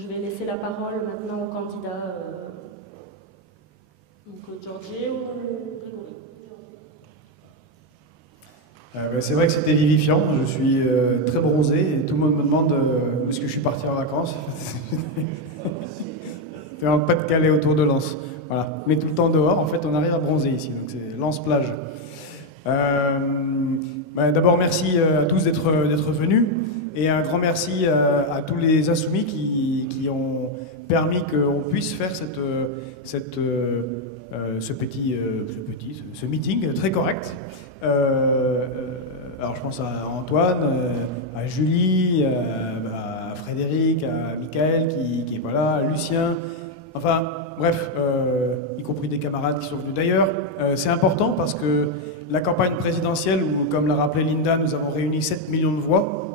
je vais laisser la parole maintenant aux candidats. Donc Georgie ou Grégory? C'est vrai que c'était vivifiant, je suis très bronzé et tout le monde me demande où est-ce que je suis parti en vacances. C'est dans le Pas-de-Calais autour de Lens. Voilà. Mais tout le temps dehors, en fait on arrive à bronzer ici, donc c'est Lens-Plage. D'abord merci à tous d'être venus et un grand merci à tous les insoumis qui ont permis qu'on puisse faire ce meeting très correct. Alors je pense à Antoine, à Julie, à Frédéric, à Michael qui est pas là, à Lucien, enfin bref, y compris des camarades qui sont venus d'ailleurs. C'est important parce que la campagne présidentielle, où comme l'a rappelé Linda, nous avons réuni 7 millions de voix,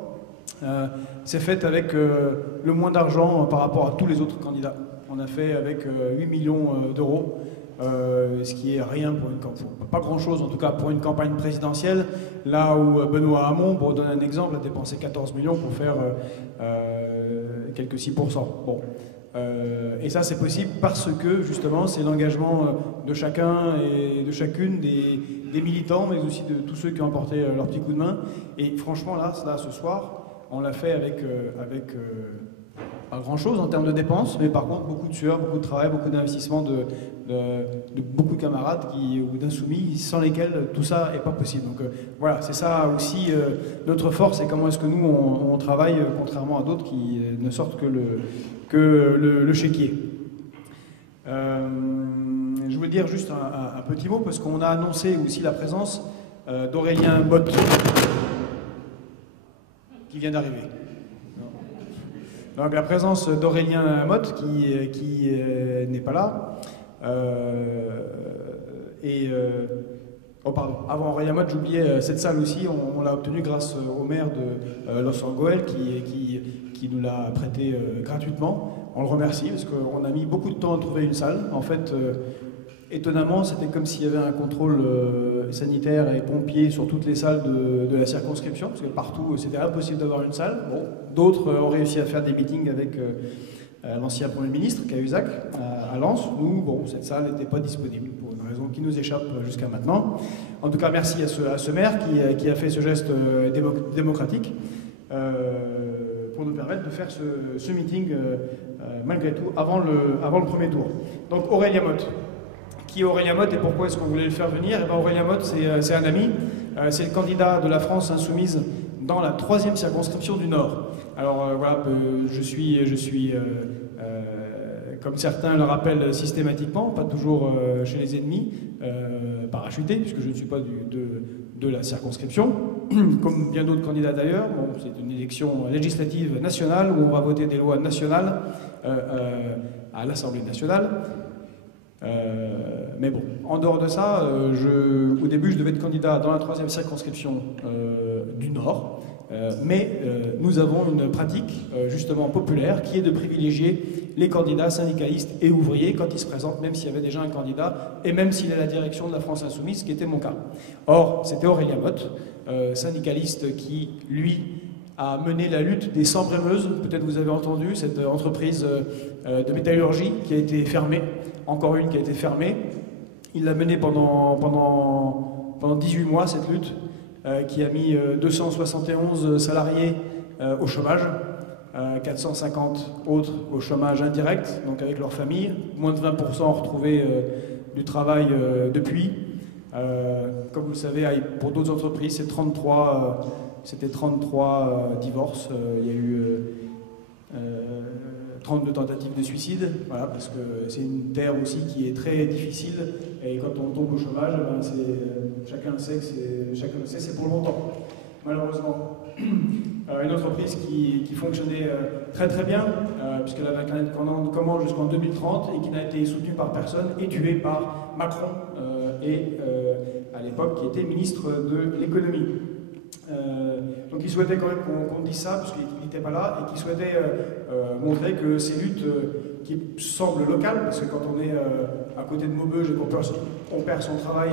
c'est faite avec le moins d'argent par rapport à tous les autres candidats. On a fait avec 8 millions d'euros. Ce qui est rien pour une campagne, pas grand-chose en tout cas pour une campagne présidentielle, là où Benoît Hamon, pour donner un exemple, a dépensé 14 millions pour faire quelques 6%. Bon. Et ça c'est possible parce que justement c'est l'engagement de chacun et de chacune des militants, mais aussi de tous ceux qui ont apporté leur petit coup de main. Et franchement là ce soir, on l'a fait avec pas grand-chose en termes de dépenses, mais par contre beaucoup de sueur, beaucoup de travail, beaucoup d'investissement de beaucoup de camarades ou d'insoumis sans lesquels tout ça n'est pas possible. Donc voilà, c'est ça aussi notre force, et comment est-ce que nous on travaille contrairement à d'autres qui ne sortent que le chéquier. Je voulais dire juste un petit mot parce qu'on a annoncé aussi la présence d'Aurélien Motte qui vient d'arriver. Donc la présence d'Aurélien Motte qui n'est pas là. Oh pardon, avant Aurélien Motte, j'oubliais cette salle aussi, on l'a obtenue grâce au maire de Los Angeles qui nous l'a prêtée gratuitement. On le remercie parce qu'on a mis beaucoup de temps à trouver une salle. En fait, étonnamment, c'était comme s'il y avait un contrôle sanitaire et pompier sur toutes les salles de la circonscription, parce que partout, c'était impossible d'avoir une salle. Bon, d'autres ont réussi à faire des meetings avec l'ancien Premier ministre, Cahuzac, à Lens. Nous, bon, cette salle n'était pas disponible, pour une raison qui nous échappe jusqu'à maintenant. En tout cas, merci à ce maire qui a fait ce geste démocratique pour nous permettre de faire ce meeting, malgré tout, avant le premier tour. Donc, Aurélien Motte. Qui est Aurélien Motte et pourquoi est-ce qu'on voulait le faire venir? Et bien, Aurélien Motte, c'est un ami, c'est le candidat de la France insoumise dans la 3e circonscription du Nord. Alors voilà, je suis comme certains le rappellent systématiquement, pas toujours chez les ennemis, parachuté, puisque je ne suis pas de la circonscription, comme bien d'autres candidats d'ailleurs. Bon, c'est une élection législative nationale où on va voter des lois nationales à l'Assemblée nationale. Mais bon, en dehors de ça, au début je devais être candidat dans la 3e circonscription du Nord, mais nous avons une pratique justement populaire qui est de privilégier les candidats syndicalistes et ouvriers quand ils se présentent, même s'il y avait déjà un candidat et même s'il est à la direction de la France Insoumise, ce qui était mon cas. Or, c'était Aurélien Motte, syndicaliste qui, lui, a mené la lutte des Sambremeuses. Peut-être vous avez entendu cette entreprise de métallurgie qui a été fermée, encore une qui a été fermée. Il l'a menée pendant 18 mois, cette lutte, qui a mis 271 salariés au chômage, 450 autres au chômage indirect, donc avec leur famille. Moins de 20% ont retrouvé du travail depuis. Comme vous le savez, pour d'autres entreprises, c'était 33 divorces. Il y a eu 32 tentatives de suicide, voilà, parce que c'est une terre aussi qui est très difficile, et quand on tombe au chômage, ben chacun le sait, c'est pour longtemps, malheureusement. Une entreprise qui fonctionnait très très bien, puisqu'elle avait un carnet de commande jusqu'en 2030 et qui n'a été soutenue par personne et tuée par Macron, à l'époque qui était ministre de l'économie. Donc il souhaitait quand même qu'on dise ça, parce qu'il n'était pas là, et qu'il souhaitait montrer que ces luttes qui semblent locales, parce que quand on est à côté de Maubeuge et qu'on perd son travail,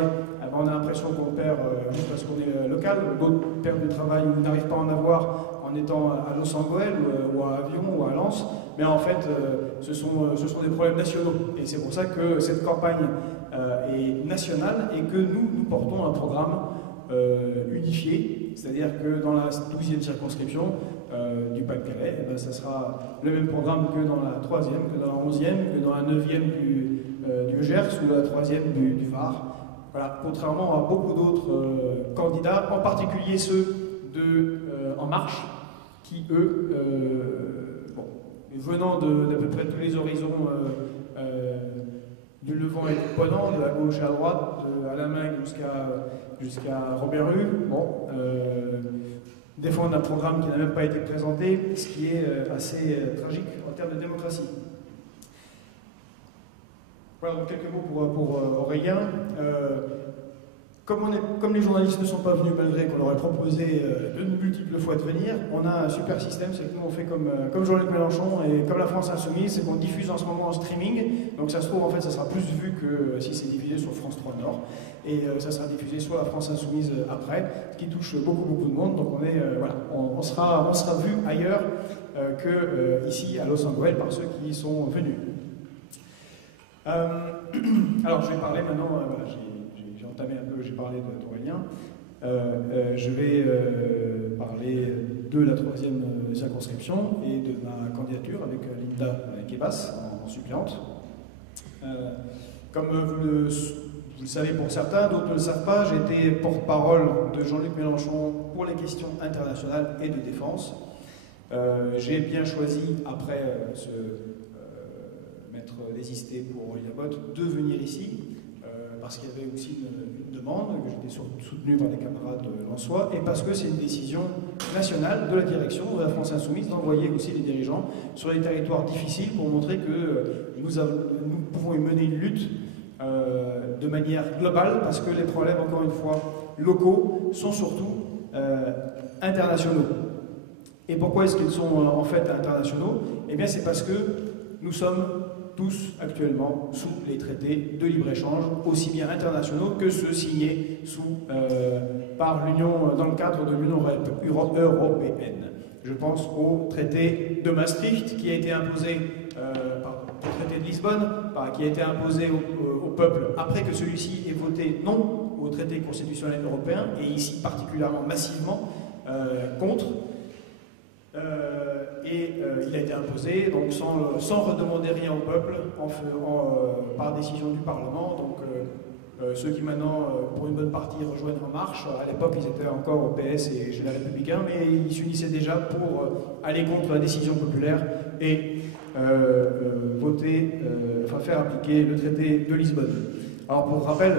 on a l'impression qu'on perd juste parce qu'on est local. D'autres perdent du travail ou n'arrivent pas à en avoir en étant à Los Angeles ou à Avion ou à Lens. mais en fait, ce sont des problèmes nationaux. Et c'est pour ça que cette campagne est nationale et que nous portons un programme unifié, c'est-à-dire que dans la 12e circonscription du Pas-de-Calais, eh ben, ça sera le même programme que dans la 3e, que dans la 11e, que dans la 9e du Gers ou la 3e du Var. Voilà, contrairement à beaucoup d'autres candidats, en particulier ceux de En Marche, qui eux, venant d'à peu près tous les horizons du Levant et du Ponant, de la gauche à droite, de Alain jusqu'à Robert Hue, défendre un programme qui n'a même pas été présenté, ce qui est assez tragique en termes de démocratie. Voilà, donc quelques mots pour Aurélien. Comme les journalistes ne sont pas venus malgré qu'on leur ait proposé de multiples fois de venir, on a un super système, c'est que nous on fait comme Jean-Luc Mélenchon et comme la France Insoumise, c'est qu'on diffuse en ce moment en streaming, donc ça se trouve en fait ça sera plus vu que si c'est diffusé sur France 3 Nord, et ça sera diffusé sur la France Insoumise après, ce qui touche beaucoup de monde, donc on sera vu ailleurs que ici à Los Angeles par ceux qui y sont venus. Alors je vais parler maintenant, j'ai entamé un peu, j'ai parlé d'Aurélien, je vais parler de la 3e circonscription et de ma candidature avec Linda Guébas en suppléante. Comme vous le savez pour certains, d'autres ne le savent pas, j'ai été porte-parole de Jean-Luc Mélenchon pour les questions internationales et de défense. J'ai bien choisi, après m'être désisté pour Aurélien Botte, de venir ici, parce qu'il y avait aussi une demande, que j'étais soutenu par des camarades lensois, et parce que c'est une décision nationale de la direction de la France Insoumise d'envoyer aussi les dirigeants sur les territoires difficiles pour montrer que nous pouvons y mener une lutte de manière globale, parce que les problèmes, encore une fois, locaux sont surtout internationaux. Et pourquoi est-ce qu'ils sont en fait internationaux? Eh bien c'est parce que nous sommes tous actuellement sous les traités de libre-échange, aussi bien internationaux que ceux signés par l'Union, dans le cadre de l'Union européenne. Je pense au traité de Maastricht qui a été imposé, au traité de Lisbonne, qui a été imposé au peuple après que celui-ci ait voté non au traité constitutionnel européen, et ici particulièrement massivement contre. Il a été imposé donc sans redemander rien au peuple par décision du Parlement. Donc ceux qui maintenant, pour une bonne partie, rejoignent En Marche, à l'époque ils étaient encore au PS et chez les Républicains, mais ils s'unissaient déjà pour aller contre la décision populaire et faire appliquer le traité de Lisbonne. Alors pour rappel,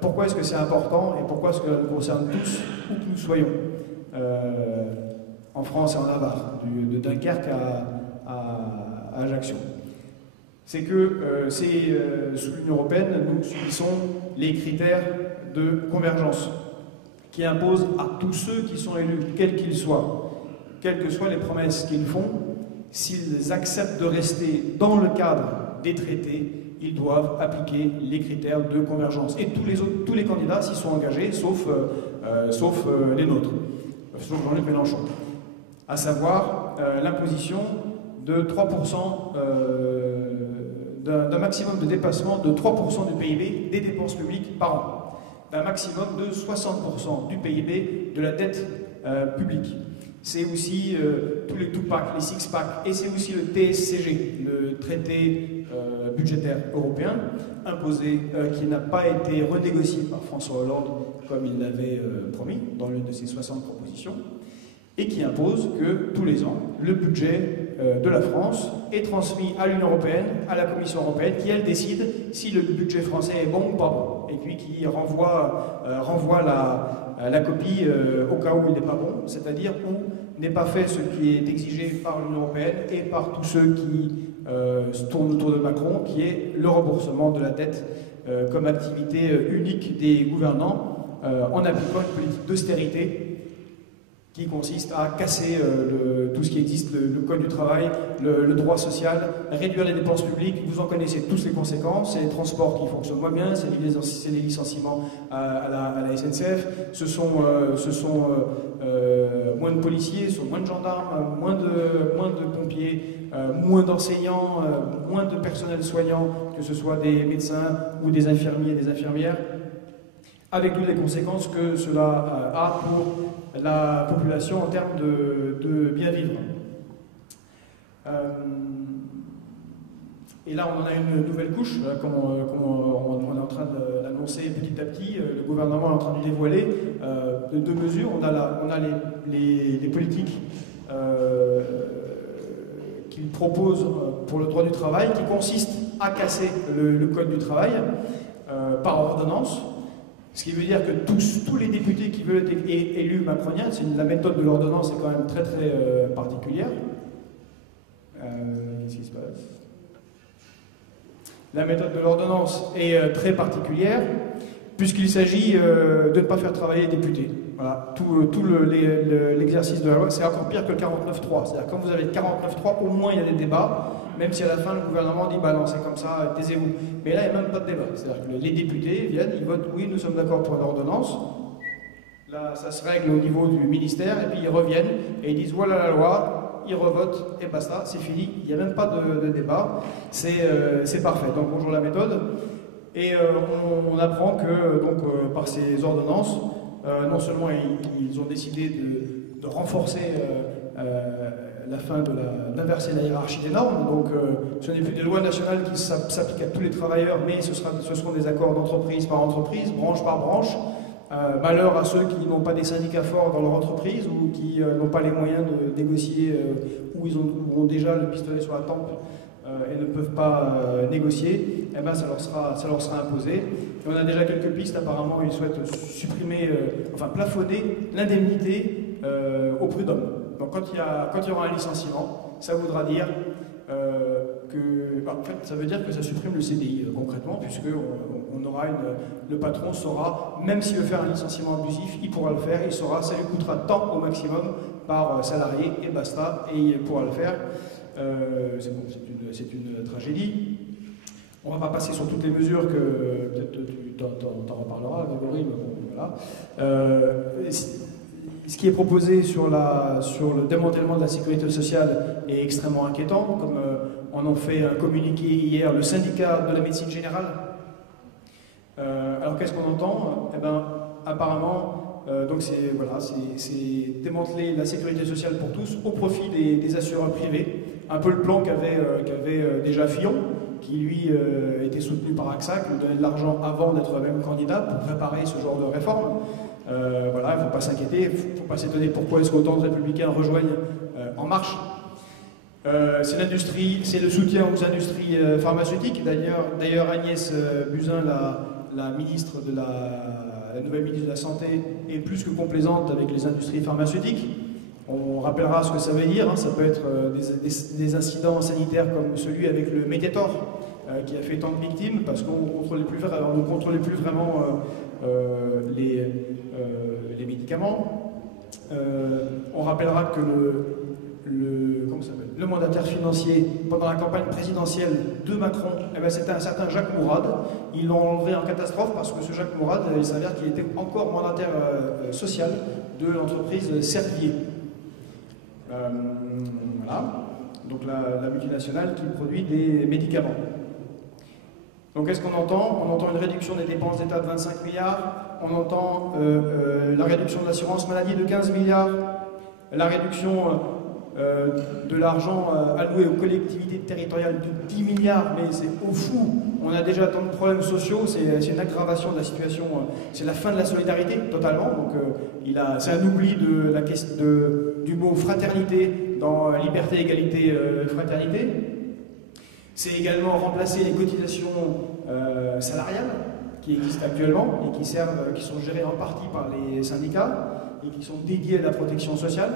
pourquoi est-ce que c'est important et pourquoi est-ce que ça nous concerne tous, où que nous soyons en France et en Navarre, de Dunkerque à Ajaccio. C'est que sous l'Union européenne, nous subissons les critères de convergence qui imposent à tous ceux qui sont élus, quels qu'ils soient, quelles que soient les promesses qu'ils font, s'ils acceptent de rester dans le cadre des traités, ils doivent appliquer les critères de convergence. Et tous les candidats s'y sont engagés, sauf les nôtres, sauf Jean-Luc Mélenchon. À savoir l'imposition de 3%, d'un maximum de dépassement de 3% du PIB des dépenses publiques par an, d'un maximum de 60% du PIB de la dette publique. C'est aussi tous les two-pack, les six-pack, et c'est aussi le TSCG, le traité budgétaire européen, imposé, qui n'a pas été renégocié par François Hollande comme il l'avait promis dans l'une de ses 60 propositions, et qui impose que tous les ans, le budget de la France est transmis à l'Union européenne, à la Commission européenne, qui elle décide si le budget français est bon ou pas bon, et puis qui renvoie la copie au cas où il n'est pas bon, c'est-à-dire où n'est pas fait ce qui est exigé par l'Union européenne et par tous ceux qui se tournent autour de Macron, qui est le remboursement de la dette comme activité unique des gouvernants en appliquant une politique d'austérité qui consiste à casser tout ce qui existe, le code du travail, le droit social, réduire les dépenses publiques. Vous en connaissez tous les conséquences. C'est les transports qui fonctionnent moins bien, c'est les licenciements à la SNCF, ce sont moins de policiers, moins de gendarmes, moins de pompiers, moins d'enseignants, moins de personnel soignant, que ce soit des médecins ou des infirmiers et des infirmières, avec toutes les conséquences que cela a pour la population en termes de bien vivre. Et là, on en a une nouvelle couche, comme on est en train de l'annoncer petit à petit. Le gouvernement est en train de dévoiler de deux mesures. On a les politiques qu'il propose pour le droit du travail, qui consistent à casser le code du travail par ordonnance. Ce qui veut dire que tous les députés qui veulent être élus macroniens, la méthode de l'ordonnance est quand même très très particulière. Qu'est-ce qui se passe ? La méthode de l'ordonnance est très particulière, puisqu'il s'agit de ne pas faire travailler les députés. Voilà. Tout l'exercice de la loi, c'est encore pire que le 49.3. C'est-à-dire quand vous avez le 49.3, au moins il y a des débats, même si à la fin le gouvernement dit bah non, c'est comme ça, taisez-vous. Mais là, il n'y a même pas de débat. C'est-à-dire que les députés viennent, ils votent oui, nous sommes d'accord pour l'ordonnance. Là, ça se règle au niveau du ministère, et puis ils reviennent et ils disent voilà la loi, ils revotent et basta, c'est fini. Il n'y a même pas de débat. C'est parfait. Donc bonjour la méthode. Et on apprend que donc, par ces ordonnances, non seulement ils ont décidé de renforcer la fin d'inverser la hiérarchie des normes, donc ce n'est plus des lois nationales qui s'appliquent à tous les travailleurs, mais ce seront des accords d'entreprise par entreprise, branche par branche. Malheur à ceux qui n'ont pas des syndicats forts dans leur entreprise ou qui n'ont pas les moyens de négocier ou ils ont déjà le pistolet sur la tempe et ne peuvent pas négocier, eh ben ça leur sera imposé. Et on a déjà quelques pistes, apparemment ils souhaitent supprimer, plafonner l'indemnité au prud'homme. Donc quand il y aura un licenciement, ça voudra dire ça veut dire que ça supprime le CDI concrètement, puisque le patron saura, même s'il veut faire un licenciement abusif, il pourra le faire, il saura, ça lui coûtera tant au maximum par salarié, et basta, et il pourra le faire. C'est une tragédie. On ne va pas passer sur toutes les mesures que peut-être tu t'en reparleras, Grégory, mais bon, voilà. Ce qui est proposé sur le démantèlement de la sécurité sociale est extrêmement inquiétant, comme on en fait un communiqué hier, le syndicat de la médecine générale. Alors qu'est-ce qu'on entend ? Eh ben, apparemment, c'est démanteler la sécurité sociale pour tous au profit des assureurs privés. Un peu le plan qu'avait déjà Fillon, qui lui était soutenu par AXA, qui lui donnait de l'argent avant d'être même candidat pour préparer ce genre de réforme. Il ne faut pas s'inquiéter, il ne faut pas s'étonner pourquoi est-ce qu'autant de républicains rejoignent En Marche. C'est l'industrie, c'est le soutien aux industries pharmaceutiques. D'ailleurs, Agnès Buzyn, la ministre la nouvelle ministre de la Santé, est plus que complaisante avec les industries pharmaceutiques. On rappellera ce que ça veut dire. Ça peut être des incidents sanitaires comme celui avec le Mediator, qui a fait tant de victimes, parce qu'on ne contrôlait plus vraiment les médicaments. On rappellera que le mandataire financier pendant la campagne présidentielle de Macron, c'était un certain Jacques Mourad. Ils l'ont enlevé en catastrophe parce que ce Jacques Mourad, il s'avère qu'il était encore mandataire social de l'entreprise Servier. Voilà. Donc la multinationale qui produit des médicaments. Donc qu'est-ce qu'on entend ? On entend une réduction des dépenses d'État de 25 milliards, on entend la réduction de l'assurance maladie de 15 milliards, la réduction de l'argent alloué aux collectivités territoriales de 10 milliards, mais c'est au fou. On a déjà tant de problèmes sociaux, c'est une aggravation de la situation, c'est la fin de la solidarité totalement. Donc c'est un oubli du mot fraternité dans liberté, égalité, fraternité. C'est également remplacer les cotisations salariales qui existent actuellement et qui sont gérées en partie par les syndicats et qui sont dédiées à la protection sociale.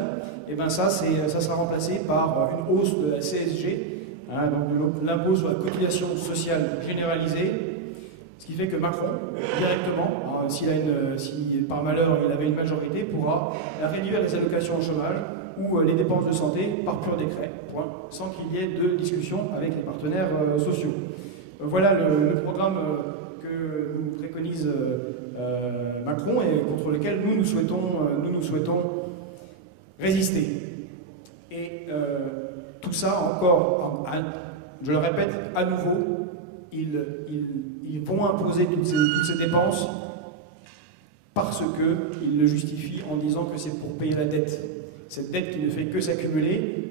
Et bien ça sera remplacé par une hausse de la CSG, donc l'impôt sur la cotisation sociale généralisée, Ce qui fait que Macron, directement, si par malheur il avait une majorité, pourra réduire les allocations au chômage ou les dépenses de santé par pur décret, point, sans qu'il y ait de discussion avec les partenaires sociaux. Voilà le programme que nous préconise Macron et contre lequel nous souhaitons résister. Et tout ça encore, je le répète à nouveau, ils vont imposer toutes ces dépenses parce qu'ils le justifient en disant que c'est pour payer la dette. Cette dette qui ne fait que s'accumuler,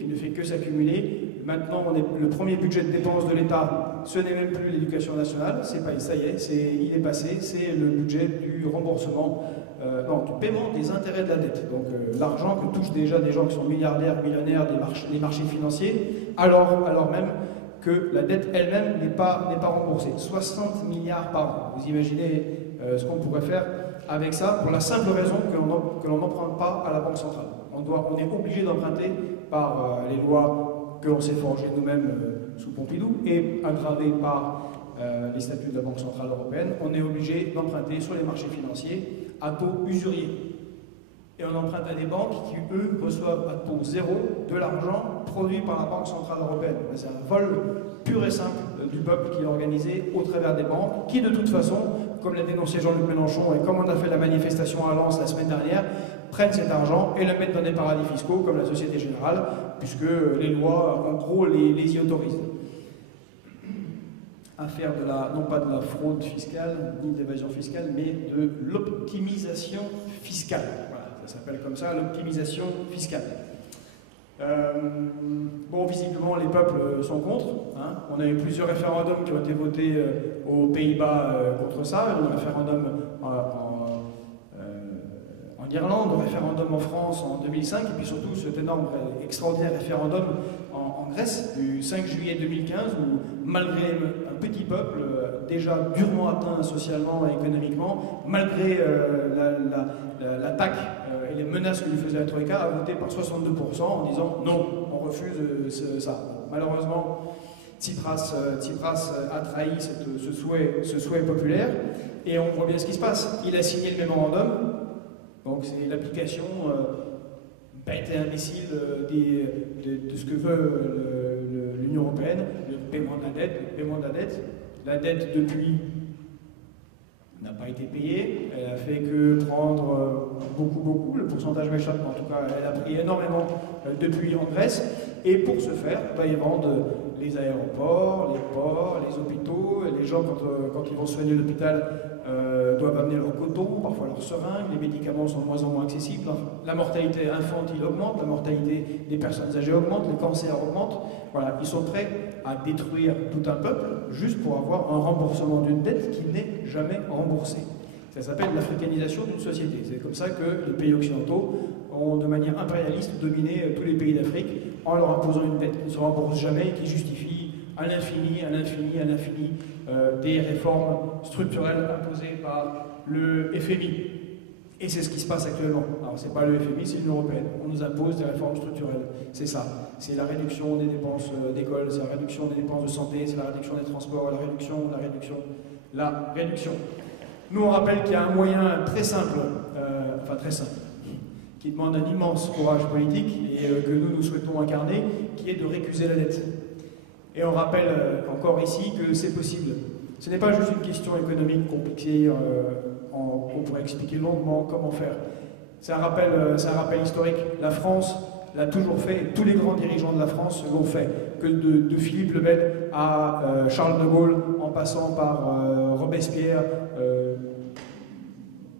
Maintenant, le premier budget de dépenses de l'État, ce n'est même plus l'éducation nationale, ça y est, il est passé, c'est le budget du remboursement, du paiement des intérêts de la dette. Donc l'argent que touchent déjà des gens qui sont milliardaires, millionnaires, des marchés financiers, alors même que la dette elle-même n'est pas remboursée. 60 milliards par an. Vous imaginez ce qu'on pourrait faire avec ça, pour la simple raison que l'on n'emprunte pas à la Banque centrale. On est obligé d'emprunter par les lois que l'on s'est forgées nous-mêmes sous Pompidou et aggravées par les statuts de la Banque centrale européenne. On est obligé d'emprunter sur les marchés financiers à taux usurier. Et on emprunte à des banques qui, eux, reçoivent à taux zéro de l'argent produit par la Banque centrale européenne. C'est un vol pur et simple du peuple qui est organisé au travers des banques, qui de toute façon, comme l'a dénoncé Jean-Luc Mélenchon et comme on a fait la manifestation à Lens la semaine dernière, prennent cet argent et le mettent dans des paradis fiscaux comme la Société Générale, puisque les lois, en gros, les y autorisent. À faire non pas de la fraude fiscale, ni de l'évasion fiscale, mais de l'optimisation fiscale. Voilà, ça s'appelle comme ça, l'optimisation fiscale. Bon, visiblement, les peuples sont contre. Hein. On a eu plusieurs référendums qui ont été votés aux Pays-Bas contre ça. Un référendum en Irlande, un référendum en France en 2005, et puis surtout cet énorme, extraordinaire référendum en Grèce du 5 juillet 2015, où malgré un petit peuple déjà durement atteint socialement et économiquement, malgré l'attaque et les menaces que lui faisait la Troïka, a voté par 62% en disant non, on refuse ça. Malheureusement, Tsipras a trahi ce souhait populaire, et on voit bien ce qui se passe. Il a signé le mémorandum, donc c'est l'application bête et imbécile de ce que veut l'Union européenne, le paiement de la dette. La dette, depuis, n'a pas été payée, elle a fait que prendre beaucoup, le pourcentage m'échappe, mais en tout cas elle a pris énormément depuis en Grèce, et pour ce faire, ils vendent les aéroports, les ports, les hôpitaux, les gens quand ils vont se soigner à l'hôpital doivent amener leur coton, parfois leurs seringues, les médicaments sont de moins en moins accessibles, la mortalité infantile augmente, la mortalité des personnes âgées augmente, les cancers augmentent, voilà, ils sont prêts à détruire tout un peuple juste pour avoir un remboursement d'une dette qui n'est jamais remboursée. Ça s'appelle l'africanisation d'une société. C'est comme ça que les pays occidentaux ont de manière impérialiste dominé tous les pays d'Afrique en leur imposant une dette qui ne se rembourse jamais et qui justifie à l'infini des réformes structurelles imposées par le FMI. Et c'est ce qui se passe actuellement. Alors c'est pas le FMI, c'est l'Union européenne. On nous impose des réformes structurelles. C'est ça. C'est la réduction des dépenses d'école, c'est la réduction des dépenses de santé, c'est la réduction des transports, la réduction. Nous, on rappelle qu'il y a un moyen très simple, qui demande un immense courage politique et que nous souhaitons incarner, qui est de récuser la dette. Et on rappelle encore ici que c'est possible. Ce n'est pas juste une question économique compliquée, qu'on pourrait expliquer longuement comment faire. C'est un rappel historique. La France l'a toujours fait, et tous les grands dirigeants de la France l'ont fait. Que de Philippe le Bel à Charles de Gaulle, en passant par Robespierre,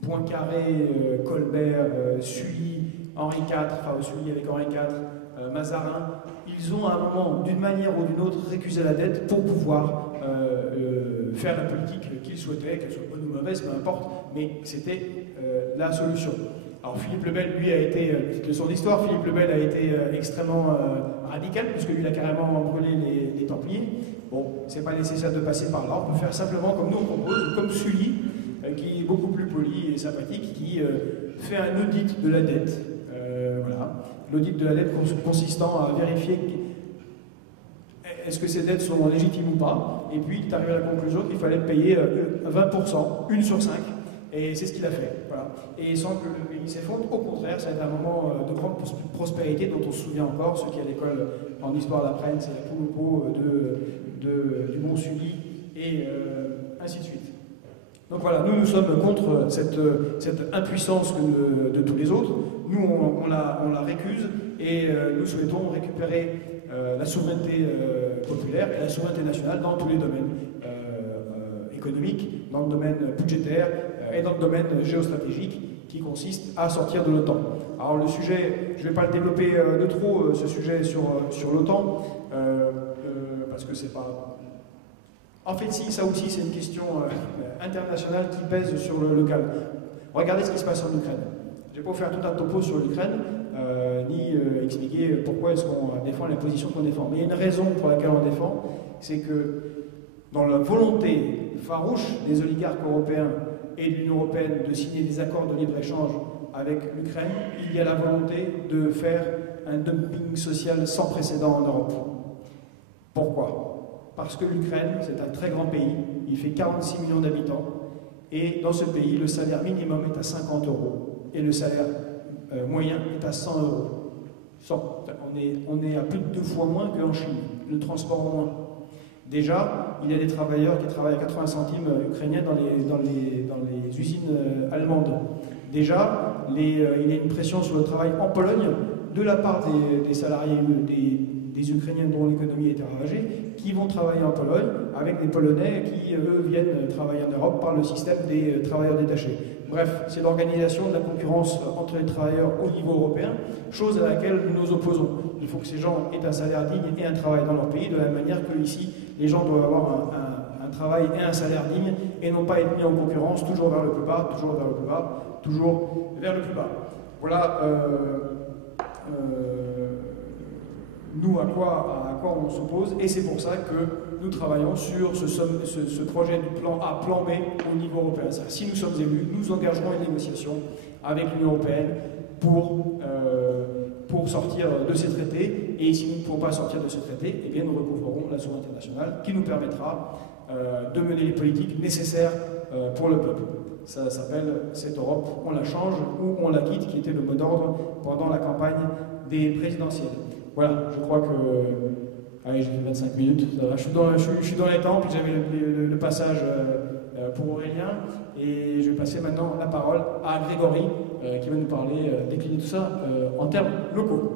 Poincaré, Colbert, Sully, Henri IV, Sully avec Henri IV, Mazarin, ils ont à un moment, d'une manière ou d'une autre, récusé la dette pour pouvoir faire la politique qu'ils souhaitaient, qu'elle soit bonne ou mauvaise, peu importe, mais c'était la solution. Alors Philippe le Bel, lui, a été, petite leçon d'histoire, Philippe le Bel a été extrêmement radical, puisque lui, il a carrément brûlé les Templiers. Bon, c'est pas nécessaire de passer par là, on peut faire simplement comme nous on propose, comme Sully, qui est beaucoup plus poli et sympathique, qui fait un audit de la dette. Voilà. L'audit de la dette consistant à vérifier est-ce que ces dettes sont légitimes ou pas? Et puis il est arrivé à la conclusion qu'il fallait payer 20%, 1 sur 5, et c'est ce qu'il a fait. Voilà. Et sans que le pays s'effondre, au contraire, ça a été un moment de grande prospérité dont on se souvient encore. Ceux qui à l'école en histoire l'apprennent, c'est la poule au pot du Mont Sully, et ainsi de suite. Donc voilà, nous sommes contre cette impuissance de tous les autres. Nous, on la récuse, et nous souhaitons récupérer la souveraineté populaire et la souveraineté nationale dans tous les domaines économiques, dans le domaine budgétaire et dans le domaine géostratégique, qui consiste à sortir de l'OTAN. Alors le sujet, je ne vais pas le développer de trop, ce sujet sur l'OTAN, parce que c'est pas... En fait, si, ça aussi, c'est une question internationale qui pèse sur le local. Regardez ce qui se passe en Ukraine. Je ne vais pas faire tout un topo sur l'Ukraine, ni expliquer pourquoi est-ce qu'on défend la position qu'on défend. Mais il y a une raison pour laquelle on défend, c'est que dans la volonté farouche des oligarques européens et de l'Union européenne de signer des accords de libre-échange avec l'Ukraine, il y a la volonté de faire un dumping social sans précédent en Europe. Pourquoi? Parce que l'Ukraine, c'est un très grand pays, il fait 46 millions d'habitants, et dans ce pays, le salaire minimum est à 50 € et le salaire moyen est à 100 €. On est à plus de 2 fois moins qu'en Chine, le transport en moins. Déjà, il y a des travailleurs qui travaillent à 80 centimes ukrainiens dans les usines allemandes. Déjà, il y a une pression sur le travail en Pologne de la part des salariés, des Ukrainiens dont l'économie a été ravagée, qui vont travailler en Pologne avec des Polonais qui, eux, viennent travailler en Europe par le système des travailleurs détachés. Bref, c'est l'organisation de la concurrence entre les travailleurs au niveau européen, chose à laquelle nous nous opposons. Il faut que ces gens aient un salaire digne et un travail dans leur pays, de la même manière que ici, les gens doivent avoir un travail et un salaire digne, et non pas être mis en concurrence toujours vers le plus bas, toujours vers le plus bas, toujours vers le plus bas. Voilà nous à quoi on s'oppose, et c'est pour ça que nous travaillons sur ce projet de plan A, plan B au niveau européen. Si nous sommes élus, nous engagerons une négociation avec l'Union européenne pour sortir de ces traités, et si nous ne pouvons pas sortir de ces traités, eh bien nous recouvrerons la souveraineté nationale qui nous permettra de mener les politiques nécessaires pour le peuple. Ça s'appelle cette Europe, on la change ou on la quitte, qui était le mot d'ordre pendant la campagne des présidentielles. Voilà, je crois que... Allez, j'ai fait 25 minutes, ça va. Je suis dans les temps, puis j'avais le passage pour Aurélien, et je vais passer maintenant la parole à Grégory, qui va nous parler, décliner tout ça en termes locaux.